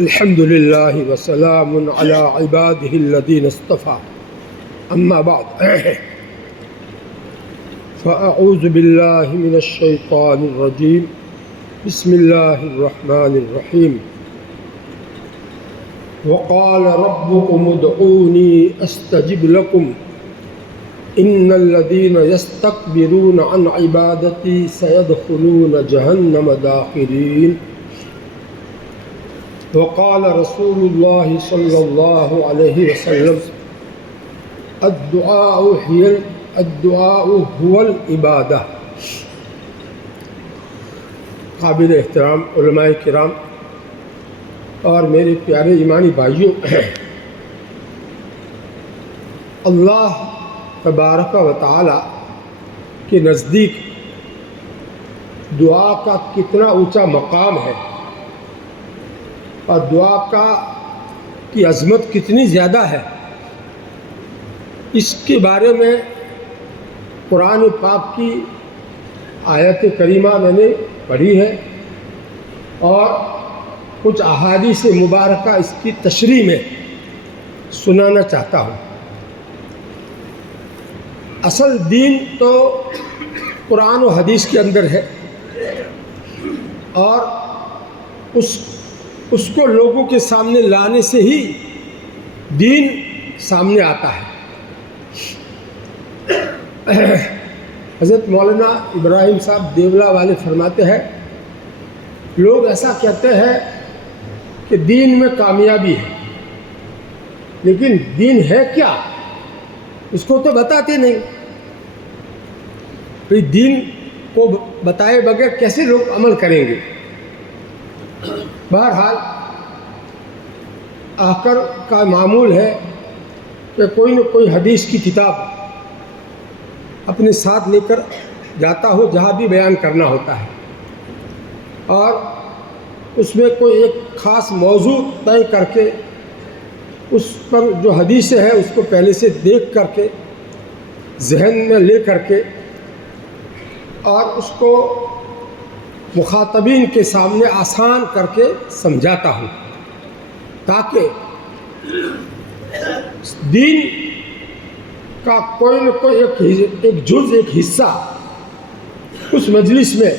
الحمد لله وسلام على عباده الذين اصطفى أما بعد فأعوذ بالله من الشيطان الرجيم بسم الله الرحمن الرحيم وقال ربكم ادعوني أستجب لكم إن الذين يستكبرون عن عبادتي سيدخلون جهنم داخرين وقال رسول الله صلى الله عليه وسلم الدعاء هو العبادة. قابل احترام علماء کرام اور میرے پیارے ایمانی بھائیوں، اللہ تبارک و تعالی کے نزدیک دعا کا کتنا اونچا مقام ہے اور دعا کی عظمت کتنی زیادہ ہے، اس کے بارے میں قرآن پاک کی آیت کریمہ میں نے پڑھی ہے اور کچھ احادیث مبارکہ اس کی تشریح میں سنانا چاہتا ہوں۔ اصل دین تو قرآن و حدیث کے اندر ہے اور اس کو لوگوں کے سامنے لانے سے ہی دین سامنے آتا ہے۔ حضرت مولانا ابراہیم صاحب دیولہ والے فرماتے ہیں، لوگ ایسا کہتے ہیں کہ دین میں کامیابی ہے، لیکن دین ہے کیا اس کو تو بتاتے نہیں۔ بھئی دین کو بتائے بغیر کیسے لوگ عمل کریں گے؟ بہرحال آخر کا معمول ہے کہ کوئی نہ کوئی حدیث کی کتاب اپنے ساتھ لے کر جاتا ہو جہاں بھی بیان کرنا ہوتا ہے، اور اس میں کوئی ایک خاص موضوع طے کر کے اس پر جو حدیث ہے اس کو پہلے سے دیکھ کر کے ذہن میں لے کر کے اور اس کو مخاطبین کے سامنے آسان کر کے سمجھاتا ہوں، تاکہ دین کا کوئی نہ کوئی ایک جز ایک حصہ اس مجلس میں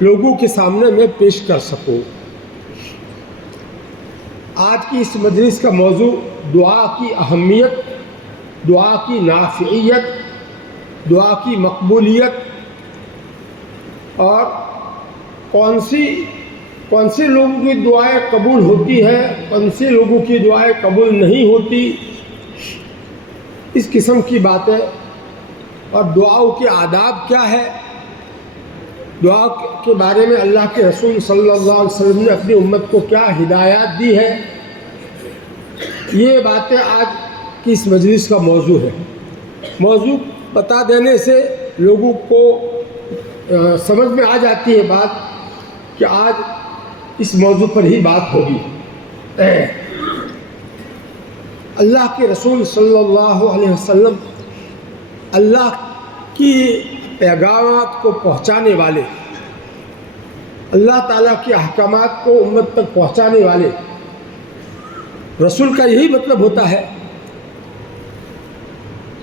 لوگوں کے سامنے میں پیش کر سکوں۔ آج کی اس مجلس کا موضوع دعا کی اہمیت، دعا کی نافعیت، دعا کی مقبولیت اور کون سی لوگوں کی دعائیں قبول ہوتی ہے، کون سے لوگوں کی دعائیں قبول نہیں ہوتی، اس قسم کی باتیں، اور دعاؤں کے آداب کیا ہے، دعا کے بارے میں اللہ کے رسول صلی اللہ علیہ وسلم نے اپنی امت کو کیا ہدایات دی ہے، یہ باتیں آج کی اس مجلس کا موضوع ہے۔ موضوع بتا دینے سے لوگوں کو سمجھ میں آ جاتی ہے بات کہ آج اس موضوع پر ہی بات ہوگی۔ اللہ کے رسول صلی اللہ علیہ وسلم اللہ کی پیغامات کو پہنچانے والے، اللہ تعالیٰ کے احکامات کو امت تک پہنچانے والے رسول کا یہی مطلب ہوتا ہے۔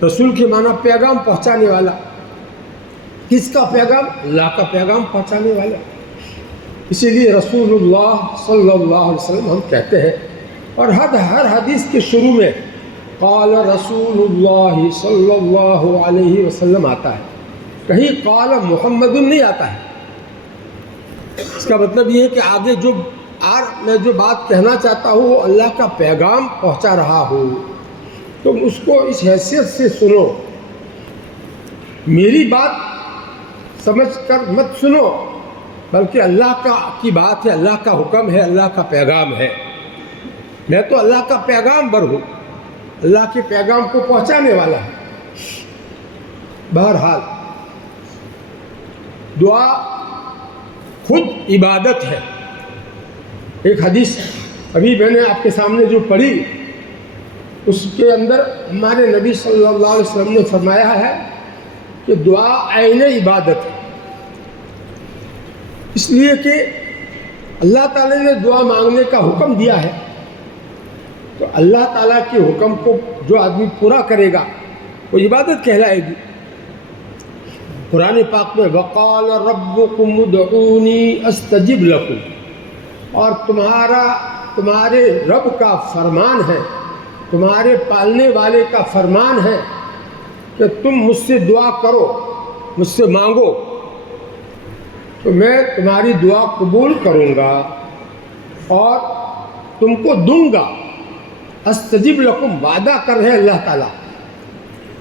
رسول کے معنی پیغام پہنچانے والا۔ کس کا پیغام؟ اللہ کا پیغام پہنچانے والا۔ اسی لیے رسول اللہ صلی اللہ علیہ وسلم ہم کہتے ہیں، اور ہر حدیث کے شروع میں قال رسول اللہ صلی اللہ علیہ وسلم آتا ہے، کہیں قال محمد نہیں آتا ہے۔ اس کا مطلب یہ ہے کہ آگے میں جو بات کہنا چاہتا ہوں وہ اللہ کا پیغام پہنچا رہا ہوں، تم اس کو اس حیثیت سے سنو، میری بات سمجھ کر مت سنو، بلکہ اللہ کی بات ہے، اللہ کا حکم ہے، اللہ کا پیغام ہے۔ میں تو اللہ کا پیغام بر ہوں، اللہ کے پیغام کو پہنچانے والا ہے۔ بہرحال دعا خود عبادت ہے۔ ایک حدیث ابھی میں نے آپ کے سامنے جو پڑھی، اس کے اندر ہمارے نبی صلی اللہ علیہ وسلم نے فرمایا ہے کہ دعا عین عبادت ہے، اس لیے کہ اللہ تعالیٰ نے دعا مانگنے کا حکم دیا ہے، تو اللہ تعالیٰ کے حکم کو جو آدمی پورا کرے گا وہ عبادت کہلائے گی۔ قرآن پاک میں وقال ربکم ادعونی استجب لکم، اور تمہارے رب کا فرمان ہے، تمہارے پالنے والے کا فرمان ہے کہ تم مجھ سے دعا کرو، مجھ سے مانگو تو میں تمہاری دعا قبول کروں گا اور تم کو دوں گا۔ استجب لکم، وعدہ کر رہے اللہ تعالیٰ۔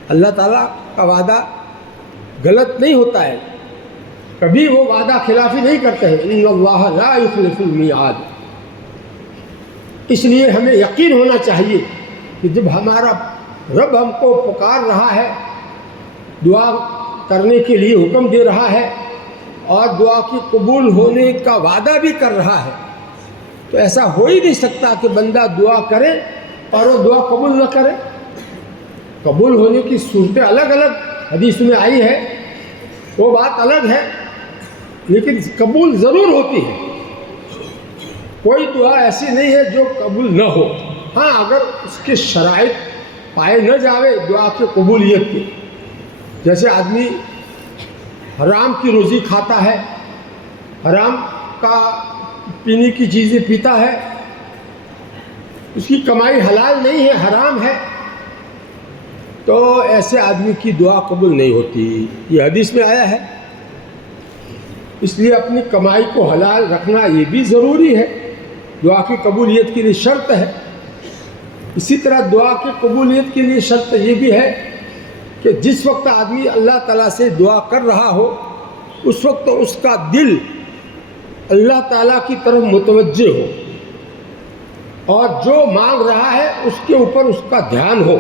اللہ تعالیٰ کا وعدہ غلط نہیں ہوتا ہے، کبھی وہ وعدہ خلافی نہیں کرتے ہیں۔ ان اللہ لا یخلف المیعاد۔ اس لیے ہمیں یقین ہونا چاہیے کہ جب ہمارا رب ہم کو پکار رہا ہے، دعا کرنے کے لیے حکم دے رہا ہے اور دعا کی قبول ہونے کا وعدہ بھی کر رہا ہے، تو ایسا ہو ہی نہیں سکتا کہ بندہ دعا کرے اور وہ دعا قبول نہ کرے۔ قبول ہونے کی صورتیں الگ الگ حدیث میں آئی ہے، وہ بات الگ ہے، لیکن قبول ضرور ہوتی ہے۔ کوئی دعا ایسی نہیں ہے جو قبول نہ ہو۔ ہاں، اگر اس کے شرائط پائے نہ جاوے دعا کی قبولیت کی، جیسے آدمی حرام کی روزی کھاتا ہے، حرام کا پینے کی چیزیں پیتا ہے، اس کی کمائی حلال نہیں ہے، حرام ہے، تو ایسے آدمی کی دعا قبول نہیں ہوتی۔ یہ حدیث میں آیا ہے۔ اس لیے اپنی کمائی کو حلال رکھنا یہ بھی ضروری ہے، دعا کی قبولیت کے لیے شرط ہے۔ اسی طرح دعا کی قبولیت کے لیے شرط یہ بھی ہے کہ جس وقت آدمی اللہ تعالیٰ سے دعا کر رہا ہو اس وقت اس کا دل اللہ تعالیٰ کی طرف متوجہ ہو اور جو مانگ رہا ہے اس کے اوپر اس کا دھیان ہو۔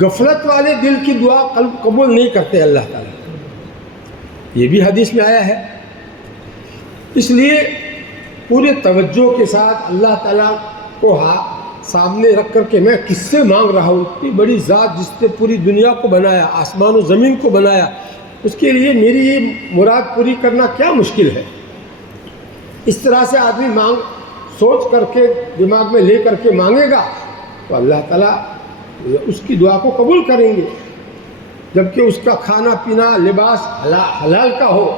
غفلت والے دل کی دعا قبول نہیں کرتے اللہ تعالیٰ، یہ بھی حدیث میں آیا ہے۔ اس لیے پورے توجہ کے ساتھ اللہ تعالیٰ کو سامنے رکھ کر کے میں کس سے مانگ رہا ہوں، اتنی بڑی ذات جس نے پوری دنیا کو بنایا، آسمان و زمین کو بنایا، اس کے لیے میری یہ مراد پوری کرنا کیا مشکل ہے۔ اس طرح سے آدمی سوچ کر کے دماغ میں لے کر کے مانگے گا تو اللہ تعالیٰ اس کی دعا کو قبول کریں گے، جبکہ اس کا کھانا پینا لباس حلال کا ہو۔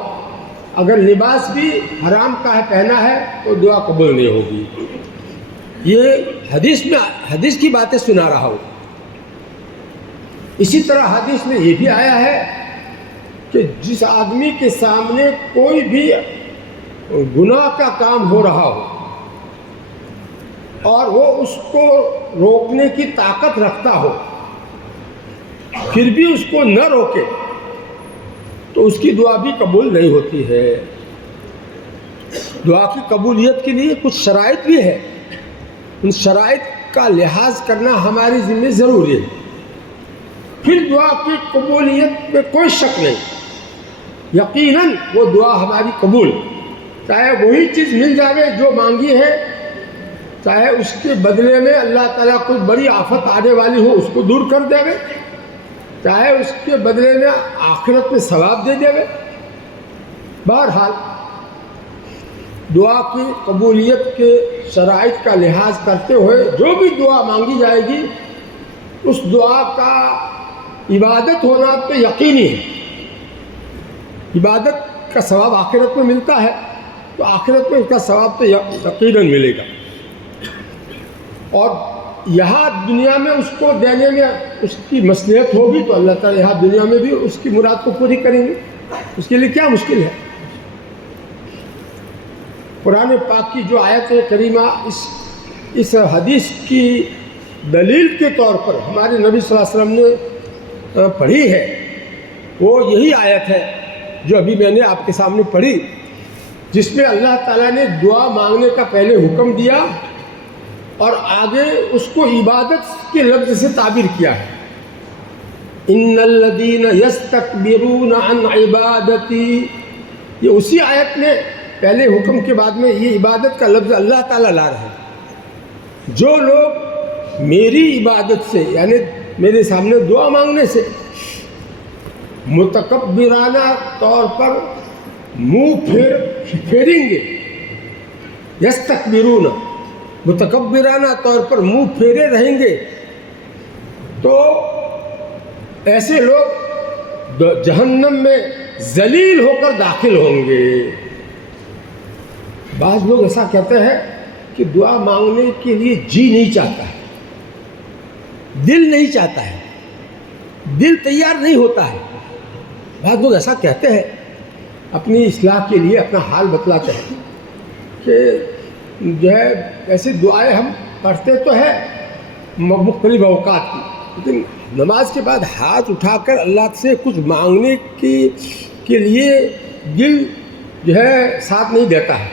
اگر لباس بھی حرام کا ہے، پہنا ہے، تو دعا قبول نہیں ہوگی۔ یہ حدیث کی باتیں سنا رہا ہوں۔ اسی طرح حدیث میں یہ بھی آیا ہے کہ جس آدمی کے سامنے کوئی بھی گناہ کا کام ہو رہا ہو اور وہ اس کو روکنے کی طاقت رکھتا ہو، پھر بھی اس کو نہ روکے تو اس کی دعا بھی قبول نہیں ہوتی ہے۔ دعا کی قبولیت کے لیے کچھ شرائط بھی ہے، ان شرائط کا لحاظ کرنا ہماری ذمہ ضروری ہے۔ پھر دعا کی قبولیت میں کوئی شک نہیں، یقیناً وہ دعا ہماری قبول، چاہے وہی چیز مل جائے جو مانگی ہے، چاہے اس کے بدلے میں اللہ تعالیٰ کوئی بڑی آفت آنے والی ہو اس کو دور کر دے گے، چاہے اس کے بدلے میں آخرت میں ثواب دے دے گے۔ بہرحال دعا کی قبولیت کے شرائط کا لحاظ کرتے ہوئے جو بھی دعا مانگی جائے گی اس دعا کا عبادت ہونا تو یقینی ہے۔ عبادت کا ثواب آخرت میں ملتا ہے تو آخرت میں اس کا ثواب تو یقیناً ملے گا، اور یہاں دنیا میں اس کو دینے میں اس کی مصلحت ہوگی تو اللہ تعالیٰ یہاں دنیا میں بھی اس کی مراد کو پوری کریں گے، اس کے لیے کیا مشکل ہے۔ قرآن پاک کی جو آیت کریمہ اس حدیث کی دلیل کے طور پر ہمارے نبی صلی اللہ علیہ وسلم نے پڑھی ہے، وہ یہی آیت ہے جو ابھی میں نے آپ کے سامنے پڑھی، جس میں اللہ تعالیٰ نے دعا مانگنے کا پہلے حکم دیا اور آگے اس کو عبادت کے لفظ سے تعبیر کیا ہے۔ ان الذین یستکبرون عن عبادتی، یہ اسی آیت میں پہلے حکم کے بعد میں یہ عبادت کا لفظ اللہ تعالیٰ لا رہے ہیں۔ جو لوگ میری عبادت سے یعنی میرے سامنے دعا مانگنے سے متکبرانہ طور پر منہ پھر پھیریں گے، یستکبرون، متکبرانہ طور پر منہ پھیرے رہیں گے، تو ایسے لوگ جہنم میں ذلیل ہو کر داخل ہوں گے۔ بعض لوگ ایسا کہتے ہیں کہ دعا مانگنے کے لیے جی نہیں چاہتا ہے، دل نہیں چاہتا ہے، دل تیار نہیں ہوتا ہے۔ بعض لوگ ایسا کہتے ہیں، اپنی اصلاح کے لیے اپنا حال بتلاتے ہیں کہ جو ہے ایسے دعائیں ہم پڑھتے تو ہیں مختلف اوقات کی، لیکن نماز کے بعد ہاتھ اٹھا کر اللہ سے کچھ مانگنے کے لیے دل جو ہے ساتھ نہیں دیتا ہے،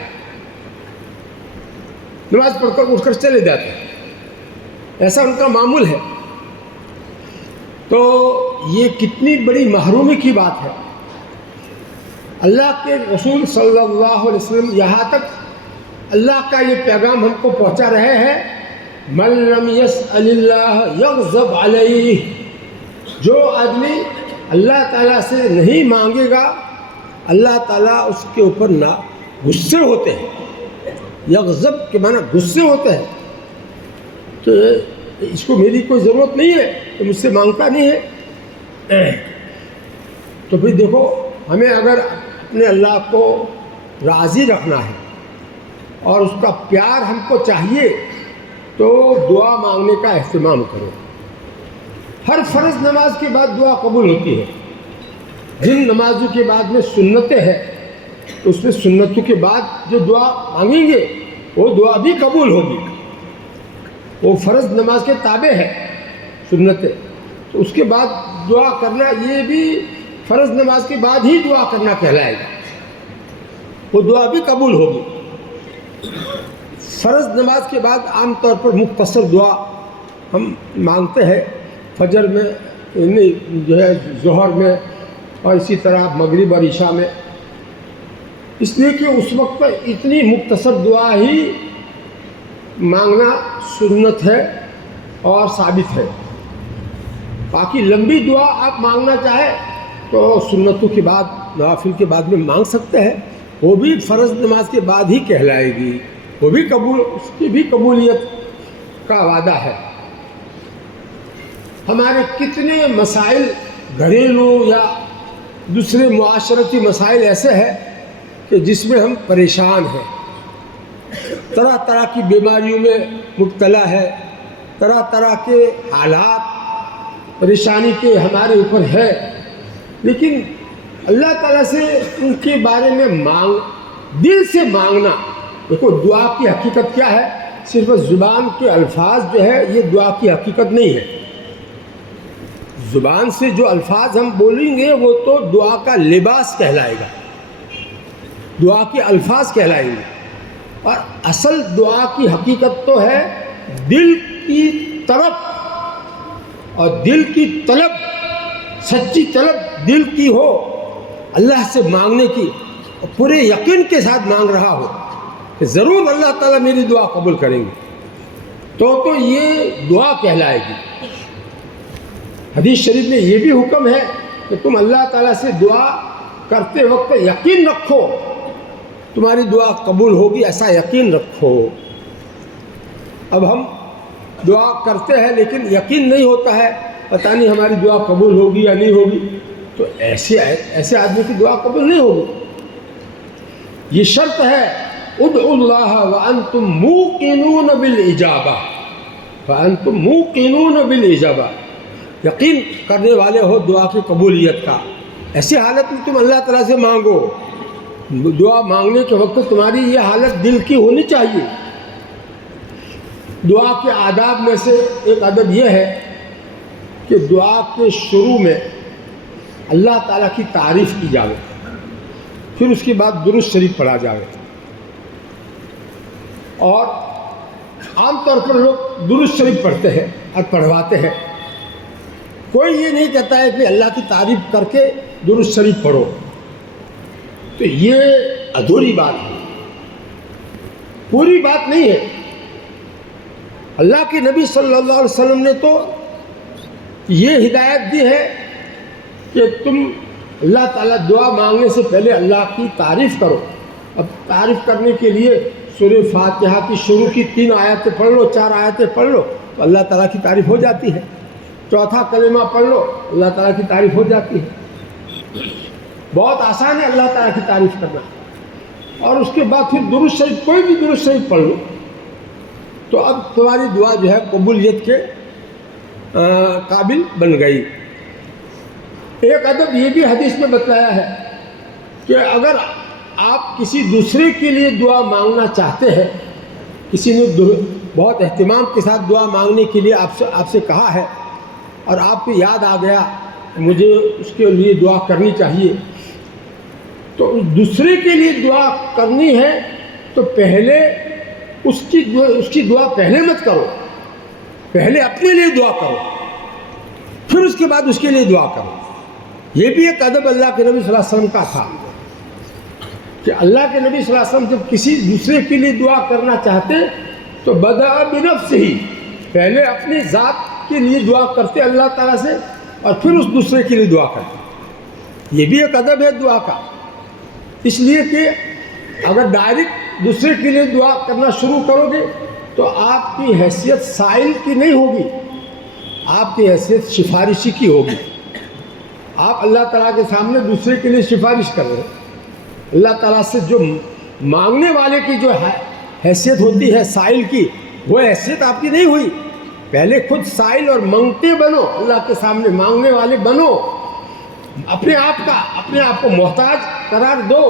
نماز پڑھ کر اٹھ کر چلے جاتے ہیں، ایسا ان کا معمول ہے۔ تو یہ کتنی بڑی محرومی کی بات ہے۔ اللہ کے رسول صلی اللہ علیہ وسلم یہاں تک اللہ کا یہ پیغام ہم کو پہنچا رہے ہیں، من لم یسأل اللہ یغضب علیہ، جو آدمی اللہ تعالیٰ سے نہیں مانگے گا اللہ تعالیٰ اس کے اوپر نہ غصے ہوتے ہیں۔ یغضب کے معنی غصے ہوتے ہیں کہ اس کو میری کوئی ضرورت نہیں ہے، تو مجھ سے مانگتا نہیں ہے۔ تو پھر دیکھو، ہمیں اگر اپنے اللہ کو راضی رکھنا ہے اور اس کا پیار ہم کو چاہیے تو دعا مانگنے کا اہتمام کرو۔ ہر فرض نماز کے بعد دعا قبول ہوتی ہے۔ جن نمازوں کے بعد میں سنتیں ہیں تو اس میں سنتوں کے بعد جو دعا مانگیں گے وہ دعا بھی قبول ہوگی۔ وہ فرض نماز کے تابع ہے سنتیں، تو اس کے بعد دعا کرنا یہ بھی فرض نماز کے بعد ہی دعا کرنا کہلائے گا، وہ دعا بھی قبول ہوگی۔ فرض نماز کے بعد عام طور پر مختصر دعا ہم مانگتے ہیں، فجر میں جو ہے ظہر میں، اور اسی طرح مغرب اور عشاء میں، اس لیے کہ اس وقت اتنی مختصر دعا ہی مانگنا سنت ہے اور ثابت ہے۔ باقی لمبی دعا آپ مانگنا چاہیں تو سنتوں کے بعد، نوافل کے بعد میں مانگ سکتے ہیں، وہ بھی فرض نماز کے بعد ہی کہلائے گی، وہ بھی قبول، اس کی بھی قبولیت کا وعدہ ہے۔ ہمارے کتنے مسائل گھریلو یا دوسرے معاشرتی مسائل ایسے ہیں کہ جس میں ہم پریشان ہیں، طرح طرح کی بیماریوں میں مبتلا ہے، طرح طرح کے حالات پریشانی کے ہمارے اوپر ہے، لیکن اللہ تعالیٰ سے ان کے بارے میں دل سے مانگنا۔ دیکھو دعا کی حقیقت کیا ہے، صرف زبان کے الفاظ جو ہے یہ دعا کی حقیقت نہیں ہے۔ زبان سے جو الفاظ ہم بولیں گے وہ تو دعا کا لباس کہلائے گا، دعا کے الفاظ کہلائیں گے، اور اصل دعا کی حقیقت تو ہے دل کی طرف، اور دل کی طلب، سچی طلب دل کی ہو اللہ سے مانگنے کی، اور پورے یقین کے ساتھ مانگ رہا ہو کہ ضرور اللہ تعالیٰ میری دعا قبول کریں گے، تو یہ دعا کہلائے گی۔ حدیث شریف میں یہ بھی حکم ہے کہ تم اللہ تعالیٰ سے دعا کرتے وقت یقین رکھو تمہاری دعا قبول ہوگی، ایسا یقین رکھو۔ اب ہم دعا کرتے ہیں لیکن یقین نہیں ہوتا ہے، پتہ نہیں ہماری دعا قبول ہوگی یا نہیں ہوگی، تو ایسے آدمی کی دعا قبول نہیں ہوگی۔ یہ شرط ہے، ادعوا اللہ وانتم موقنون بالاجابہ، وانتم موقنون بالاجابہ، یقین کرنے والے ہو دعا کی قبولیت کا۔ ایسی حالت میں تم اللہ تعالیٰ سے مانگو، دعا مانگنے کے وقت تمہاری یہ حالت دل کی ہونی چاہیے۔ دعا کے آداب میں سے ایک ادب یہ ہے کہ دعا کے شروع میں اللہ تعالیٰ کی تعریف کی جائے، پھر اس کے بعد درود شریف پڑھا جائے، اور عام طور پر لوگ درود شریف پڑھتے ہیں اور پڑھواتے ہیں۔ کوئی یہ نہیں کہتا ہے کہ اللہ کی تعریف کر کے درود شریف پڑھو، تو یہ ادھوری بات ہے، پوری بات نہیں ہے۔ اللہ کے نبی صلی اللہ علیہ وسلم نے تو یہ ہدایت دی ہے کہ تم اللہ تعالیٰ دعا مانگنے سے پہلے اللہ کی تعریف کرو، اب تعریف کرنے کے لیے سورہ فاتحہ کی شروع کی 3 آیتیں پڑھ لو، 4 آیتیں پڑھ لو تو اللہ تعالیٰ کی تعریف ہو جاتی ہے. چوتھا کلمہ پڑھ لو اللہ تعالیٰ کی تعریف ہو جاتی ہے. بہت آسان ہے اللہ تعالیٰ کی تعریف کرنا. اور اس کے بعد پھر درود شریف، کوئی بھی درود شریف پڑھ لو تو اب تمہاری دعا جو ہے قبولیت کے قابل بن گئی. ایک ادب یہ بھی حدیث میں بتلایا ہے کہ اگر آپ کسی دوسرے کے لیے دعا مانگنا چاہتے ہیں، کسی نے بہت اہتمام کے ساتھ دعا مانگنے کے لیے آپ سے کہا ہے اور آپ کو یاد آ گیا مجھے اس کے لیے دعا کرنی چاہیے، تو دوسرے کے لیے دعا کرنی ہے تو پہلے اس کی دعا پہلے مت کرو، پہلے اپنے لیے دعا کرو، پھر اس کے بعد اس کے لیے دعا کرو. یہ بھی ایک ادب اللہ کے نبی صلی اللہ علیہ وسلم کا تھا کہ اللہ کے نبی صلی اللہ علیہ وسلم جب کسی دوسرے کے لیے دعا کرنا چاہتے تو بدأ بنفسہ ہی، پہلے اپنی ذات کے لیے دعا کرتے اللہ تعالیٰ سے اور پھر اس دوسرے کے لیے دعا کرتے. یہ بھی ایک ادب ہے دعا کا، اس لیے کہ اگر ڈائریکٹ دوسرے کے لیے دعا کرنا شروع کرو گے تو آپ کی حیثیت سائل کی نہیں ہوگی، آپ کی حیثیت سفارشی کی ہوگی. آپ اللہ تعالیٰ کے سامنے دوسرے کے لیے سفارش کر رہے ہیں. اللہ تعالیٰ سے جو مانگنے والے کی جو حیثیت ہوتی ہے سائل کی، وہ حیثیت آپ کی نہیں ہوئی. پہلے خود سائل اور مانگتے بنو، اللہ کے سامنے مانگنے والے بنو، اپنے آپ کو محتاج قرار دو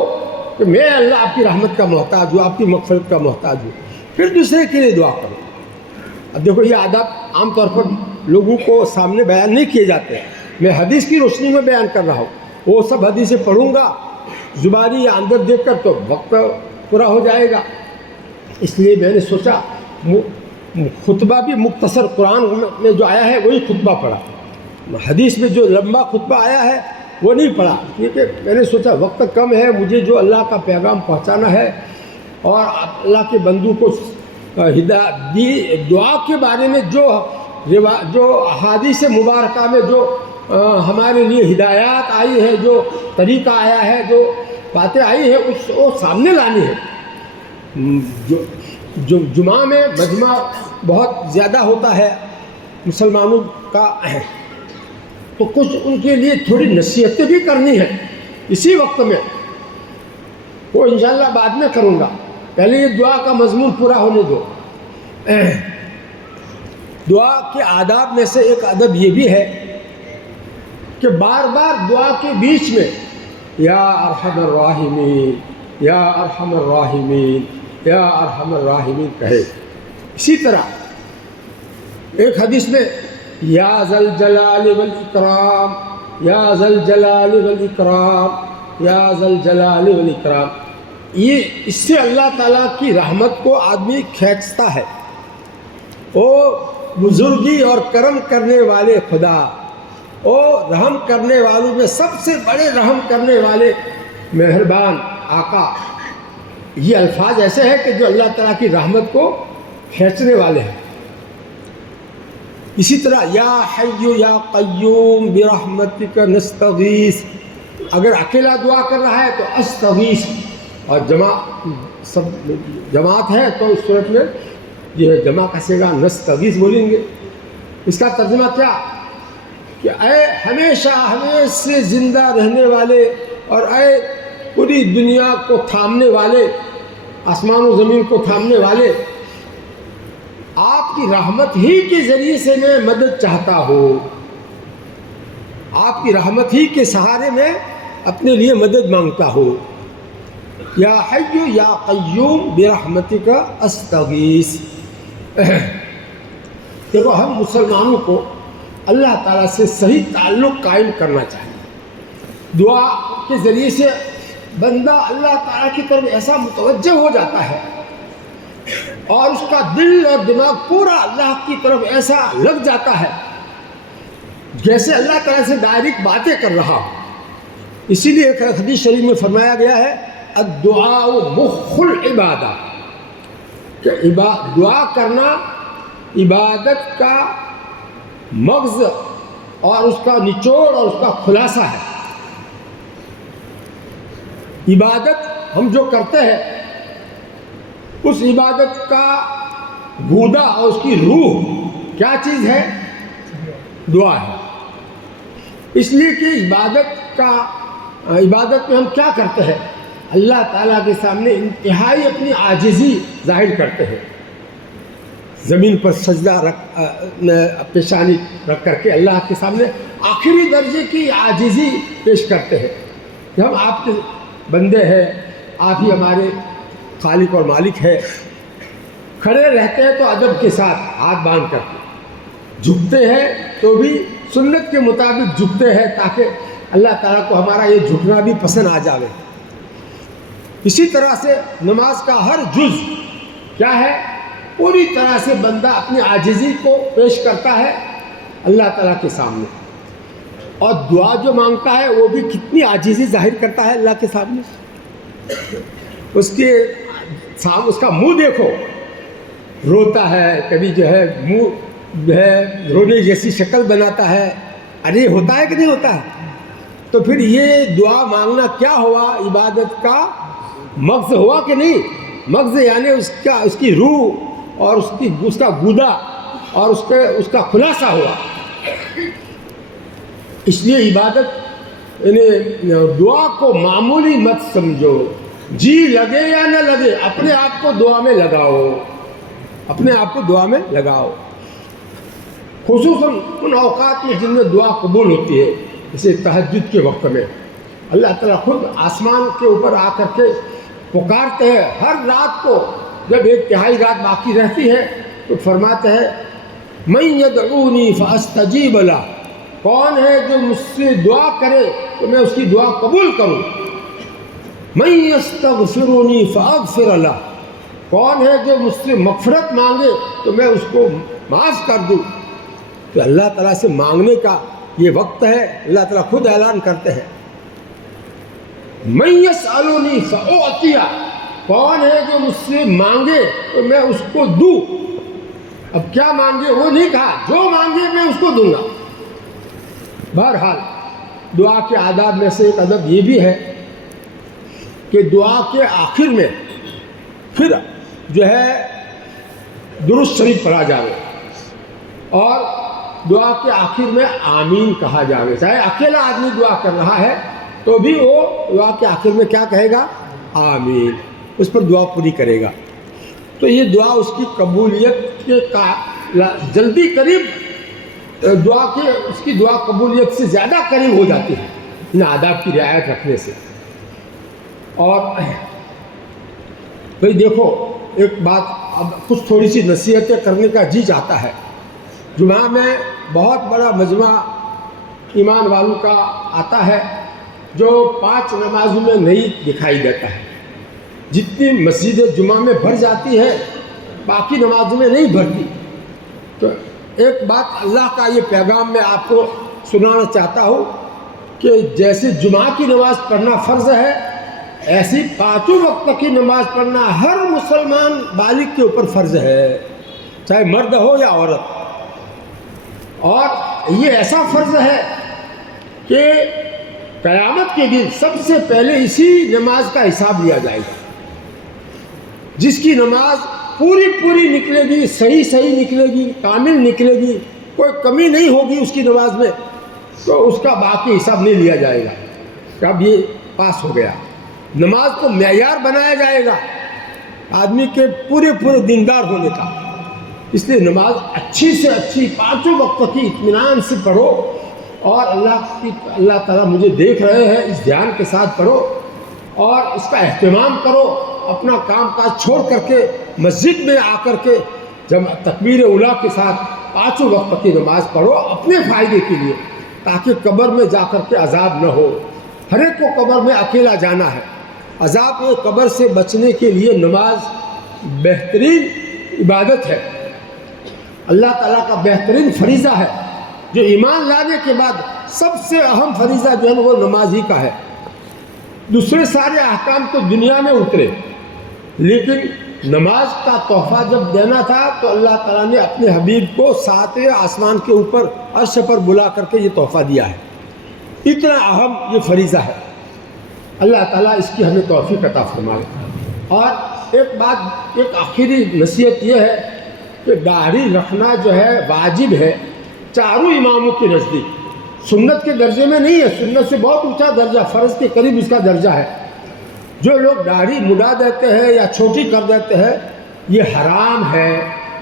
کہ میں اللہ آپ کی رحمت کا محتاج ہوں، آپ کی مغفرت کا محتاج ہوں، پھر دوسرے کے لیے دعا کرو. اب دیکھو یہ آداب عام طور پر لوگوں کو سامنے بیان نہیں کیے جاتے ہیں، میں حدیث کی روشنی میں بیان کر رہا ہوں. وہ سب حدیثیں پڑھوں گا زبانی یا اندر دیکھ کر تو وقت پورا ہو جائے گا، اس لیے میں نے سوچا خطبہ بھی مختصر قرآن میں جو آیا ہے وہی خطبہ پڑھا، حدیث میں جو لمبا خطبہ آیا ہے وہ نہیں پڑھا، کیونکہ میں نے سوچا وقت کم ہے، مجھے جو اللہ کا پیغام پہنچانا ہے اور اللہ کے بندوں کو دعا کے بارے میں جو احادیث مبارکہ میں جو ہمارے لیے ہدایات آئی ہے، جو طریقہ آیا ہے، جو باتیں آئی ہیں وہ سامنے لانی ہے. جو جمعہ میں مجمع بہت زیادہ ہوتا ہے مسلمانوں کا، تو کچھ ان کے لیے تھوڑی نصیحتیں بھی کرنی ہے اسی وقت میں، وہ انشاءاللہ بعد میں کروں گا. پہلے یہ دعا کا مضمون پورا ہونے دو. دعا کے آداب میں سے ایک ادب یہ بھی ہے کہ بار بار دعا کے بیچ میں یا ارحم الراحمین، یا ارحم الراحمین، یا ارحم الراحمین کہے. اسی طرح ایک حدیث میں یا ذل جلال والاکرام، یا ذل جلال والاکرام، یا ذل جلال والاکرام، یہ اس سے اللہ تعالیٰ کی رحمت کو آدمی کھینچتا ہے. او بزرگی اور کرم کرنے والے خدا، او رحم کرنے والوں میں سب سے بڑے رحم کرنے والے مہربان آقا. یہ الفاظ ایسے ہیں کہ جو اللہ تعالیٰ کی رحمت کو کھینچنے والے ہیں. اسی طرح یا حی یا قیوم برحمتک نستغیث، اگر اکیلا دعا کر رہا ہے تو استغیث، اور جماعت ہے تو اس صورت میں یہ جمع کسے گا نستغیث بولیں گے. اس کا ترجمہ کیا کہ اے ہمیشہ ہمیشہ زندہ رہنے والے اور اے پوری دنیا کو تھامنے والے، آسمان و زمین کو تھامنے والے، آپ کی رحمت ہی کے ذریعے سے میں مدد چاہتا ہوں، آپ کی رحمت ہی کے سہارے میں اپنے لیے مدد مانگتا ہوں. یا حی یا قیوم برحمتک استغیث. دیکھو ہم مسلمانوں کو اللہ تعالیٰ سے صحیح تعلق قائم کرنا چاہیے. دعا کے ذریعے سے بندہ اللہ تعالیٰ کی طرف ایسا متوجہ ہو جاتا ہے اور اس کا دل اور دماغ پورا اللہ کی طرف ایسا لگ جاتا ہے جیسے اللہ تعالیٰ سے ڈائریکٹ باتیں کر رہا ہو. اسی لیے ایک حدیث شریف میں فرمایا گیا ہے الدعاء مخ العبادہ، کہ دعا کرنا عبادت کا مغز اور اس کا نچوڑ اور اس کا خلاصہ ہے. عبادت ہم جو کرتے ہیں اس عبادت کا گودا اور اس کی روح کیا چیز ہے؟ دعا ہے. اس لیے کہ عبادت میں ہم کیا کرتے ہیں؟ اللہ تعالیٰ کے سامنے انتہائی اپنی عاجزی ظاہر کرتے ہیں. زمین پر سجدہ پیشانی رکھ کر کے اللہ کے سامنے آخری درجے کی عاجزی پیش کرتے ہیں کہ ہم آپ کے بندے ہیں، آپ ہی ہمارے خالق اور مالک ہے. کھڑے رہتے ہیں تو ادب کے ساتھ ہاتھ باندھ کر کے، جھکتے ہیں تو بھی سنت کے مطابق جھکتے ہیں تاکہ اللہ تعالیٰ کو ہمارا یہ جھکنا بھی پسند آ جاوے. اسی طرح سے نماز کا ہر جز کیا ہے؟ پوری طرح سے بندہ اپنی عاجزی کو پیش کرتا ہے اللہ تعالیٰ کے سامنے، اور دعا جو مانگتا ہے وہ بھی کتنی عاجزی ظاہر کرتا ہے اللہ کے سامنے. اس کا منہ دیکھو، روتا ہے، کبھی جو ہے منہ جو ہے رونے جیسی شکل بناتا ہے. ارے ہوتا ہے کہ نہیں ہوتا ہے؟ تو پھر یہ دعا مانگنا کیا ہوا؟ عبادت کا مغز ہوا کہ نہیں؟ مغز یعنی اس کی روح اور اس کا گودا اور اس کا خلاصہ ہوا. اس لیے عبادت یعنی دعا کو معمولی مت سمجھو. جی لگے یا نہ لگے اپنے آپ کو دعا میں لگاؤ، اپنے آپ کو دعا میں لگاؤ. خصوصاً ان اوقات میں جن میں دعا قبول ہوتی ہے، جیسے تہجد کے وقت میں اللہ تعالیٰ خود آسمان کے اوپر آ کر کے پکارتے ہیں. ہر رات کو جب ایک تہائی رات باقی رہتی ہے تو فرماتے ہیں من یدعونی فاستجیب لہ، کون ہے جو مجھ سے دعا کرے تو میں اس کی دعا قبول کروں. من یستغفرنی فاغفر لہ، کون ہے جو مجھ سے مغفرت مانگے تو میں اس کو معاف کر دوں. تو اللہ تعالیٰ سے مانگنے کا یہ وقت ہے. اللہ تعالیٰ خود اعلان کرتے ہیں من یسألنی فأعطیہ، کون ہے جو مجھ سے مانگے تو میں اس کو دوں. اب کیا مانگے وہ نہیں کہا، جو مانگے میں اس کو دوں گا. بہرحال دعا کے آداب میں سے ایک ادب یہ بھی ہے کہ دعا کے آخر میں پھر جو ہے درود شریف پڑھا جاوے، اور دعا کے آخر میں آمین کہا جاوے. چاہے اکیلا آدمی دعا کر رہا ہے تو بھی وہ دعا کے آخر میں کیا کہے گا؟ آمین. اس پر دعا پوری کرے گا. تو یہ دعا اس کی قبولیت کے جلدی قریب دعا کے اس کی دعا قبولیت سے زیادہ قریب ہو جاتی ہے ان آداب کی رعایت رکھنے سے. اور بھئی دیکھو ایک بات، اب کچھ تھوڑی سی نصیحتیں کرنے کا جی چاہتا ہے. جمعہ میں بہت بڑا مجمع ایمان والوں کا آتا ہے جو 5 نمازوں میں نہیں دکھائی دیتا ہے. جتنی مسجد جمعہ میں بھر جاتی ہے باقی نمازوں میں نہیں بھرتی. تو ایک بات اللہ کا یہ پیغام میں آپ کو سنانا چاہتا ہوں کہ جیسے جمعہ کی نماز پڑھنا فرض ہے، ایسی 5 وقت کی نماز پڑھنا ہر مسلمان بالغ کے اوپر فرض ہے، چاہے مرد ہو یا عورت. اور یہ ایسا فرض ہے کہ قیامت کے دن سب سے پہلے اسی نماز کا حساب لیا جائے گا. جس کی نماز پوری نکلے گی، صحیح نکلے گی، کامل نکلے گی، کوئی کمی نہیں ہوگی اس کی نماز میں، تو اس کا باقی حساب نہیں لیا جائے گا کہ اب یہ پاس ہو گیا. نماز کو معیار بنایا جائے گا آدمی کے پورے دیندار ہونے کا. اس لیے نماز اچھی سے اچھی 5 وقت کی اطمینان سے پڑھو، اور اللہ تعالیٰ مجھے دیکھ رہے ہیں اس دھیان کے ساتھ پڑھو، اور اس کا اہتمام کرو. اپنا کام کاج چھوڑ کر کے مسجد میں آ کر کے جب تکبیر اولیٰ کے ساتھ 5 وقت کی نماز پڑھو اپنے فائدے کے لیے، تاکہ قبر میں جا کر کے عذاب نہ ہو. ہر ایک کو قبر میں اکیلا جانا ہے. عذاب قبر سے بچنے کے لیے نماز بہترین عبادت ہے، اللہ تعالیٰ کا بہترین فریضہ ہے. جو ایمان لانے کے بعد سب سے اہم فریضہ جو ہے وہ نماز ہی کا ہے. دوسرے سارے احکام تو دنیا میں اترے، لیکن نماز کا تحفہ جب دینا تھا تو اللہ تعالیٰ نے اپنے حبیب کو 7ویں آسمان کے اوپر عرش پر بلا کر کے یہ تحفہ دیا ہے. اتنا اہم یہ فریضہ ہے. اللہ تعالیٰ اس کی ہمیں توفیق عطا فرمائے۔ اور ایک بات، ایک آخری نصیحت یہ ہے کہ داڑھی رکھنا جو ہے واجب ہے چاروں اماموں کے نزدیک، سنت کے درجے میں نہیں ہے، سنت سے بہت اونچا درجہ، فرض کے قریب اس کا درجہ ہے۔ جو لوگ داڑھی مڈا دیتے ہیں یا چھوٹی کر دیتے ہیں یہ حرام ہے،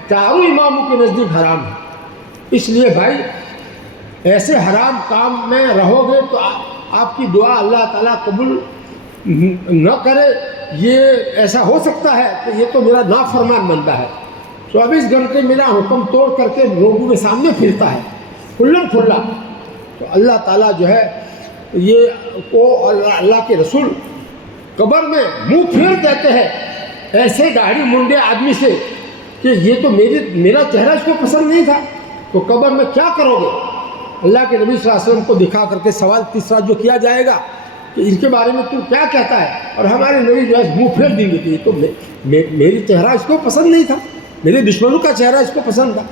چاروں اماموں کے نزدیک حرام ہے۔ اس لیے بھائی ایسے حرام کام میں رہو گے تو آپ کی دعا اللہ تعالیٰ قبول نہ کرے۔ یہ ایسا ہو سکتا ہے کہ یہ تو میرا نافرمان بندہ ہے، 24 گھنٹے میرا حکم توڑ کر کے لوگوں کے سامنے پھرتا ہے کھلا کھلا، تو اللہ تعالیٰ جو ہے یہ کو اللہ کے رسول قبر میں منہ پھیر دیتے ہیں ایسے داڑھی منڈے آدمی سے کہ یہ تو میرا چہرہ اس کو پسند نہیں تھا، تو قبر میں کیا کرو گے؟ اللہ کے نبی صلی اللہ علیہ وسلم کو دکھا کر کے سوال تیسرا جو کیا جائے گا کہ ان کے بارے میں تو کیا کہتا ہے، اور ہمارے نبی جو ہے منہ پھیر دیں گے کہ یہ تو میری چہرہ اس کو پسند نہیں تھا، میرے دشمنوں کا چہرہ اس کو پسند تھا۔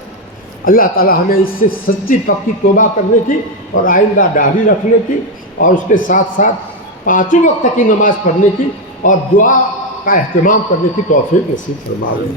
اللہ تعالیٰ ہمیں اس سے سچی پکی توبہ کرنے کی اور آئندہ داڑھی رکھنے کی اور اس کے ساتھ ساتھ 5 وقت کی نماز پڑھنے کی اور دعا کا اہتمام کرنے کی توفیق نصیب فرمائے۔